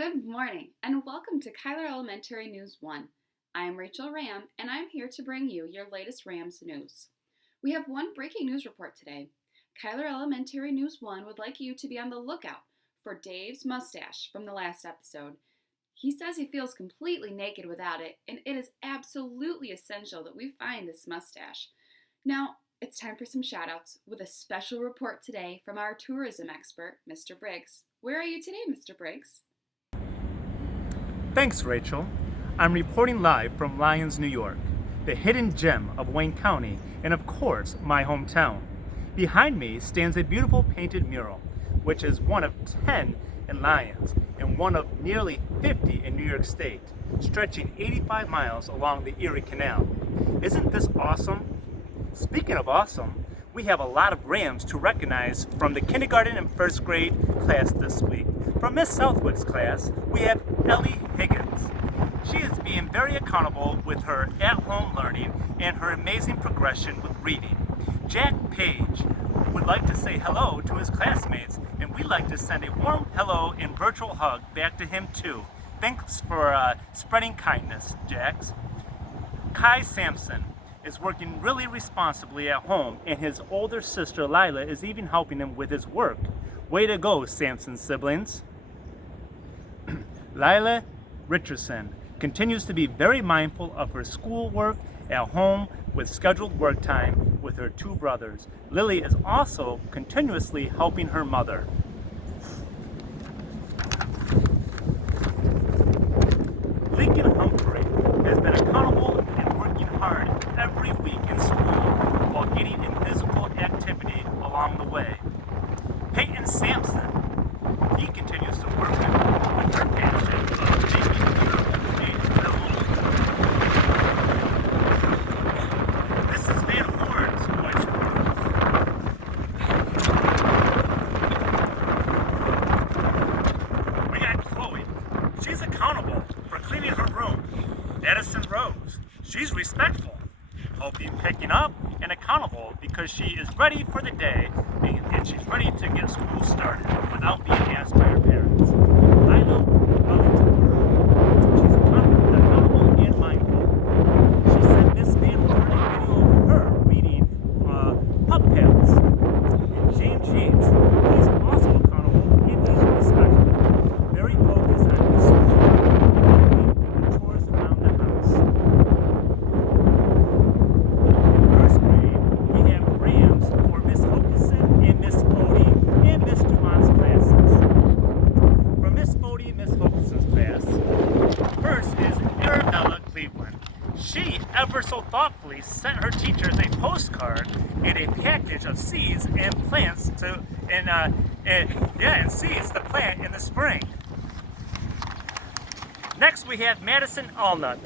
Good morning, and welcome to Cuyler Elementary News 1. I am Rachel Ram, and I'm here to bring you your latest Rams news. We have one breaking news report today. Cuyler Elementary News 1 would like you to be on the lookout for Dave's mustache from the last episode. He says he feels completely naked without it, and it is absolutely essential that we find this mustache. Now, it's time for some shout-outs with a special report today from our tourism expert, Mr. Briggs. Where are you today, Mr. Briggs? Thanks, Rachel. I'm reporting live from Lyons, New York, the hidden gem of Wayne County, and of course, my hometown. Behind me stands a beautiful painted mural, which is one of 10 in Lyons and one of nearly 50 in New York State, stretching 85 miles along the Erie Canal. Isn't this awesome? Speaking of awesome, we have a lot of Rams to recognize from the kindergarten and first grade class this week. From Miss Southwick's class, we have Ellie Higgins. She is being very accountable with her at-home learning and her amazing progression with reading. Jack Page would like to say hello to his classmates, and we'd like to send a warm hello and virtual hug back to him too. Thanks for spreading kindness, Jax. Kai Sampson is working really responsibly at home, and his older sister Lila is even helping him with his work. Way to go, Sampson siblings. Lila Richardson continues to be very mindful of her schoolwork at home with scheduled work time with her two brothers. Lily is also continuously helping her mother. Lincoln Humphrey has been accountable and working hard every week in school while getting in physical activity along the way. Peyton Sampson, he continues to work with her passion of making beautiful things at home. Mrs. Van Horn's voice works. We got Chloe. She's accountable for cleaning her room. Addison Rose, she's respectful, hoping, picking up, and accountable because she is ready for the day and she's ready to get school started without being asked by her parents. I know Wellington. She's accountable and mindful. She sent Miss Van Horn a video of her reading Pup Pals. And James Yates, he's also accountable and he's respectful. Very focused on his school and helping with the chores around the house. In first grade, we have Rams for Miss Hokeson and Miss Fody and Miss Dumont's classes. For Miss Fody and Miss Hokeson's class, first is Arabella Cleveland. She ever so thoughtfully sent her teachers a postcard and a package of seeds and plants and seeds to plant in the spring. Next we have Madison Allnut.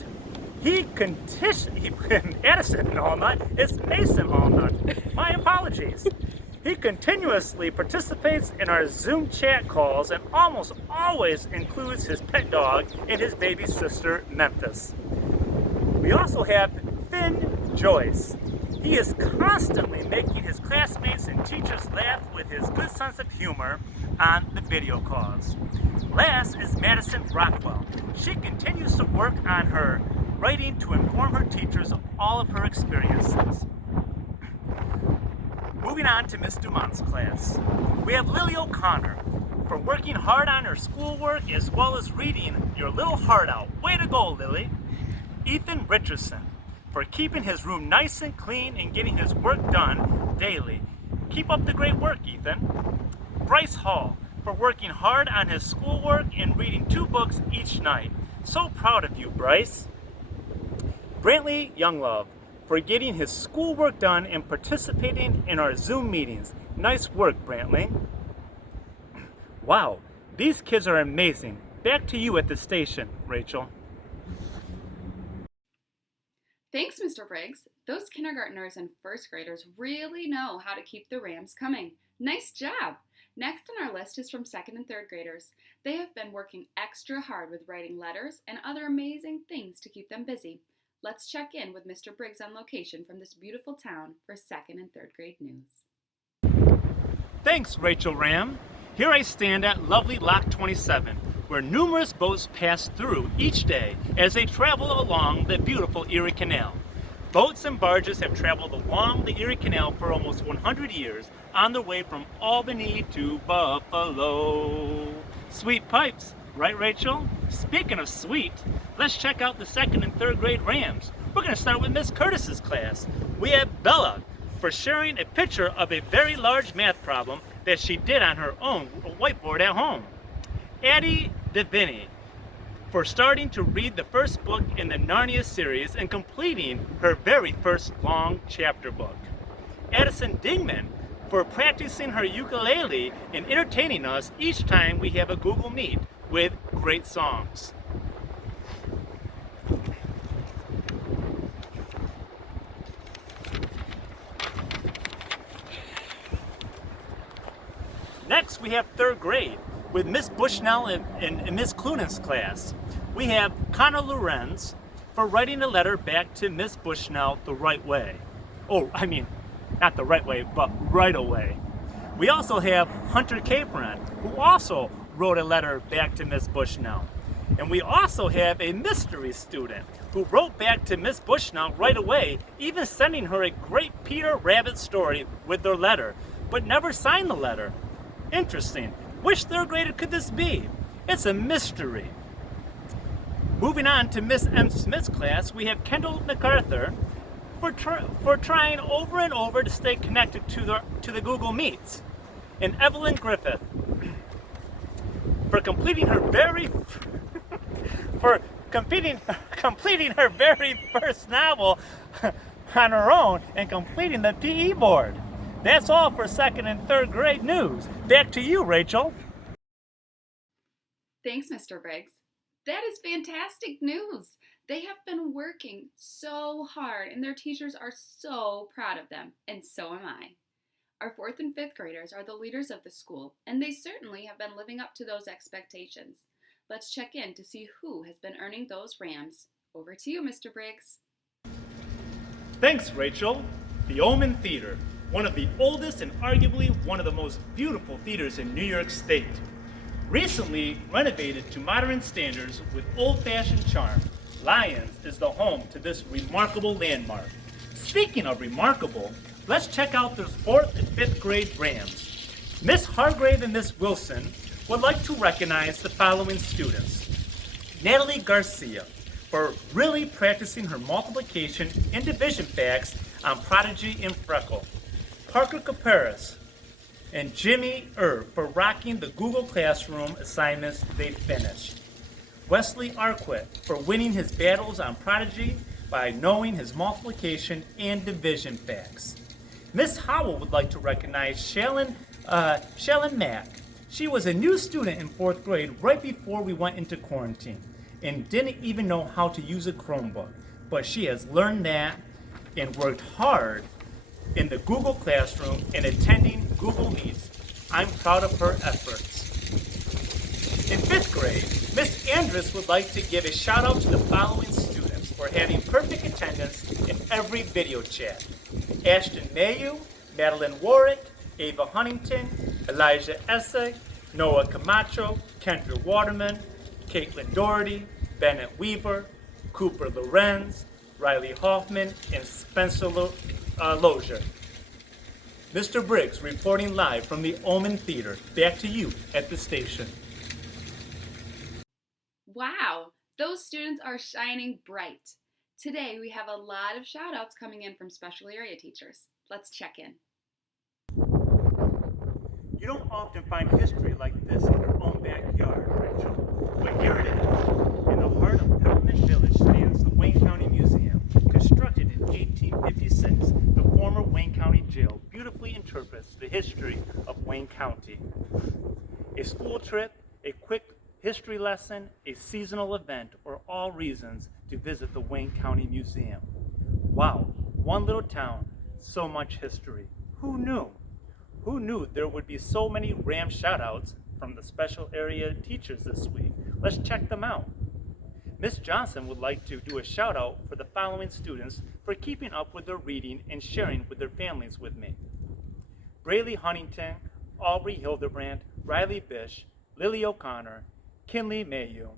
Addison Allnut is Mason Allnut. My apologies. He continuously participates in our Zoom chat calls and almost always includes his pet dog and his baby sister, Memphis. We also have Finn Joyce. He is constantly making his classmates and teachers laugh with his good sense of humor on the video calls. Last is Madison Rockwell. She continues to work on her writing to inform her teachers of all of her experiences. Moving on to Miss Dumont's class, we have Lily O'Connor for working hard on her schoolwork as well as reading your little heart out. Way to go, Lily. Ethan Richardson for keeping his room nice and clean and getting his work done daily. Keep up the great work, Ethan. Bryce Hall for working hard on his schoolwork and reading 2 books each night. So proud of you, Bryce. Brantley Younglove for getting his schoolwork done and participating in our Zoom meetings. Nice work, Brantley. Wow, these kids are amazing. Back to you at the station, Rachel. Thanks, Mr. Briggs. Those kindergartners and first graders really know how to keep the Rams coming. Nice job! Next on our list is from second and third graders. They have been working extra hard with writing letters and other amazing things to keep them busy. Let's check in with Mr. Briggs on location from this beautiful town for second and third grade news. Thanks, Rachel Ram. Here I stand at lovely Lock 27, where numerous boats pass through each day as they travel along the beautiful Erie Canal. Boats and barges have traveled along the Erie Canal for almost 100 years on their way from Albany to Buffalo. Sweet pipes, right, Rachel? Speaking of sweet, let's check out the second and third grade Rams. We're going to start with Miss Curtis's class. We have Bella for sharing a picture of a very large math problem that she did on her own whiteboard at home. Addie Deviney for starting to read the first book in the Narnia series and completing her very first long chapter book. Addison Dingman for practicing her ukulele and entertaining us each time we have a Google Meet with great songs. Next, we have third grade with Miss Bushnell and Miss Clunan's class. We have Connor Lorenz for writing a letter back to Miss Bushnell the right way. Oh, I mean, not the right way, but right away. We also have Hunter Capron, who also wrote a letter back to Miss Bushnell. And we also have a mystery student who wrote back to Miss Bushnell right away, even sending her a great Peter Rabbit story with their letter, but never signed the letter. Interesting. Which third grader could this be? It's a mystery. Moving on to Miss M. Smith's class, we have Kendall MacArthur for trying over and over to stay connected to the Google Meets, and Evelyn Griffith for completing her very completing her very first novel on her own and completing the PE board. That's all for second and third grade news. Back to you, Rachel. Thanks, Mr. Briggs. That is fantastic news. They have been working so hard, and their teachers are so proud of them, and so am I. Our fourth and fifth graders are the leaders of the school, and they certainly have been living up to those expectations. Let's check in to see who has been earning those Rams. Over to you, Mr. Briggs. Thanks, Rachel. The Omen Theater, one of the oldest and arguably one of the most beautiful theaters in New York State. Recently renovated to modern standards with old-fashioned charm, Lyons is the home to this remarkable landmark. Speaking of remarkable, let's check out the fourth and fifth grade Rams. Miss Hargrave and Miss Wilson would like to recognize the following students. Natalie Garcia for really practicing her multiplication and division facts on Prodigy and Freckle. Parker Caparis and Jimmy for rocking the Google Classroom assignments they finished. Wesley Arquette for winning his battles on Prodigy by knowing his multiplication and division facts. Miss Howell would like to recognize Shallon Mack. She was a new student in fourth grade right before we went into quarantine and didn't even know how to use a Chromebook, but she has learned that and worked hard in the Google Classroom and attending Google Meets. I'm proud of her efforts. In fifth grade, Miss Andrus would like to give a shout out to the following students for having perfect attendance in every video chat. Ashton Mayu, Madeline Warwick, Ava Huntington, Elijah Essig, Noah Camacho, Kendra Waterman, Caitlin Doherty, Bennett Weaver, Cooper Lorenz, Riley Hoffman, and Spencer Lozier. Mr. Briggs reporting live from the Omen Theater. Back to you at the station. Wow, those students are shining bright. Today we have a lot of shout outs coming in from special area teachers. Let's check in. You don't often find history like this in your own backyard, Rachel. But here it is. In the heart of Peppermint Village stands the Wayne County Museum. Constructed in 1856, the former Wayne County Jail beautifully interprets the history of Wayne County. A school trip, a quick history lesson, a seasonal event, or all reasons to visit the Wayne County Museum. Wow, one little town, so much history. Who knew? Who knew there would be so many Ram shoutouts from the special area teachers this week? Let's check them out. Miss Johnson would like to do a shout out for the following students for keeping up with their reading and sharing with their families with me. Braylee Huntington, Aubrey Hildebrand, Riley Bish, Lily O'Connor, Kinley Mayu,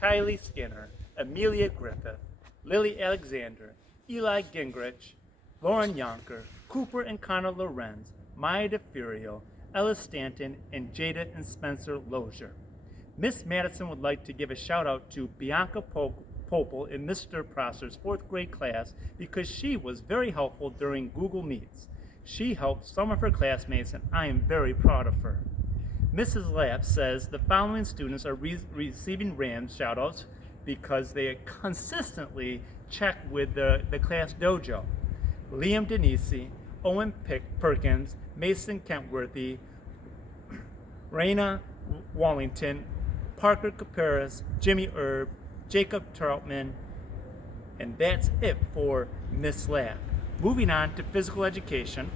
Kylie Skinner, Amelia Griffith, Lily Alexander, Eli Gingrich, Lauren Yonker, Cooper and Connor Lorenz, Maya DeFurio, Ella Stanton, and Jada and Spencer Lozier. Miss Madison would like to give a shout out to Bianca Popel in Mr. Prosser's 4th grade class because she was very helpful during Google Meets. She helped some of her classmates and I am very proud of her. Mrs. Lapp says the following students are receiving Rams shoutouts because they consistently check with the class dojo. Liam Denisi, Owen Perkins, Mason Kentworthy, Raina Wallington, Parker Caparis, Jimmy Erb, Jacob Troutman, and that's it for Miss Lapp. Moving on to physical education.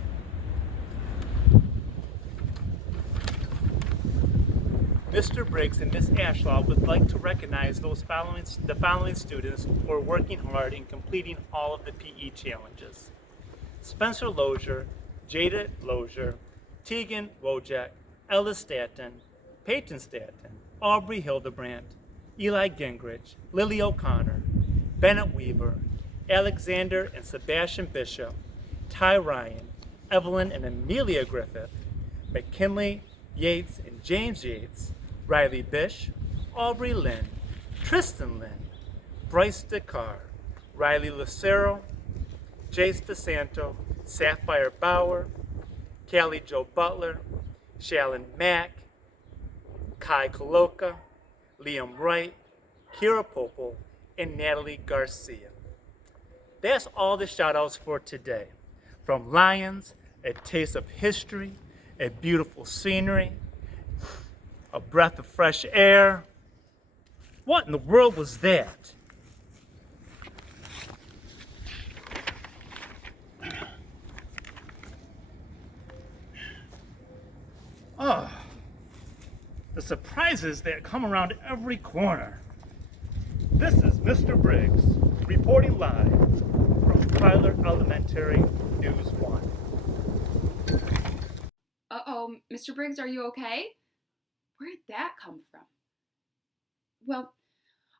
Mr. Briggs and Miss Ashlaw would like to recognize the following students for working hard and completing all of the PE challenges. Spencer Lozier, Jada Lozier, Tegan Wojak, Ella Stanton, Peyton Stanton, Aubrey Hildebrandt, Eli Gingrich, Lily O'Connor, Bennett Weaver, Alexander and Sebastian Bishop, Ty Ryan, Evelyn and Amelia Griffith, McKinley Yates and James Yates, Riley Bish, Aubrey Lynn, Tristan Lynn, Bryce DeCar, Riley Lucero, Jace DeSanto, Sapphire Bauer, Callie Jo Butler, Shalyn Mack, Kai Koloka, Liam Wright, Kira Popel, and Natalie Garcia. That's all the shout-outs for today. From Lions, a taste of history, a beautiful scenery, a breath of fresh air. What in the world was that? Oh, the surprises that come around every corner. This is Mr. Briggs, reporting live from Cuyler Elementary News 1. Uh-oh, Mr. Briggs, are you okay? Where did that come from? Well,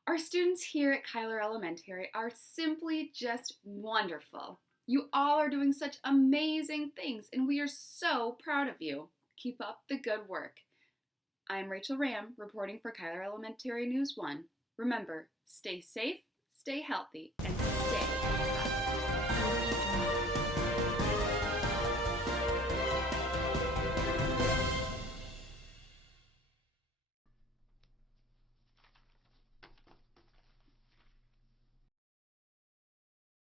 our students here at Cuyler Elementary are simply just wonderful. You all are doing such amazing things, and we are so proud of you. Keep up the good work. I'm Rachel Ram, reporting for Cuyler Elementary News 1. Remember, stay safe, stay healthy, and